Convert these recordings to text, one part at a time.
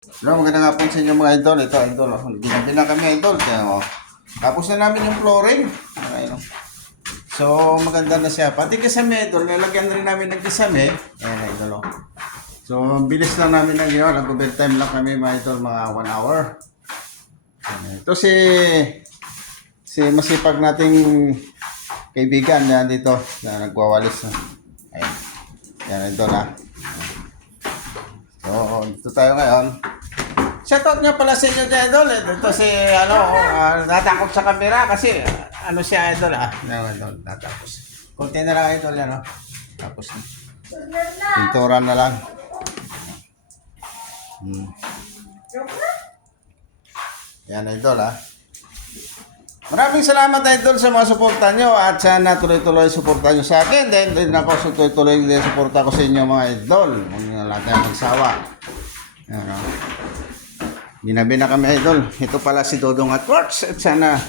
Hello, magandang hapon sa inyo mga idol. Ito, idol. Ginabi na kami, idol. Kaya, tapos na namin yung flooring. Ayun. So, maganda na siya. Pati kasame, idol. Nalagyan rin namin ng kasame. Ayan, idol. So, bilis lang namin na ginawa. Nag-overtime lang kami, mga idol, mga 1 hour. Ito si masipag nating kaibigan na dito na nagwawalis. Ayan. Ayan, idol, ha. So, dito tayo ngayon. Shoutout nga pala sa inyo dyan, idol. Ito si, natakot sa camera kasi, siya, idol, idol, natapos. Kunti na lang, idol, Tapos, pintura na lang. Yan, idol, Maraming salamat, idol, sa mga suporta nyo at sana tuloy-tuloy suporta nyo sa akin. Then, ako tuloy-tuloy suporta ko sa inyo, mga idol. Huwag nyo lang tayo magsawa. Yan, Ginabi na kami, idol. Ito pala si Dodong at Works. At sana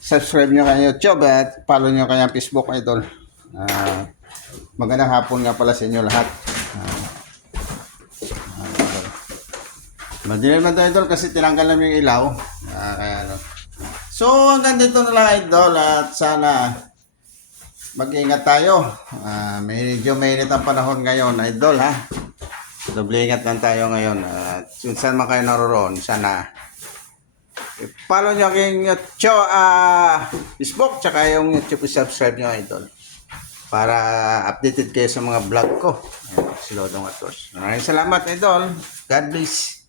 subscribe nyo kay YouTube at follow nyo kaya Facebook, idol. Magandang hapon nga pala sa inyo lahat. Madilim na ito, idol, kasi tinanggal namin yung ilaw. So, hanggang dito na lang, idol. At sana mag-ingat tayo. Medyo mainit ang panahon ngayon, idol, ha. Doble ingat lang tayo ngayon. At kung saan man kayo naroon, sana follow nyo aking YouTube, Facebook, tsaka yung YouTube subscribe nyo, idol. Para updated kayo sa mga vlog ko. Ayan, si Lodong Atos. Maraming salamat, idol. God bless.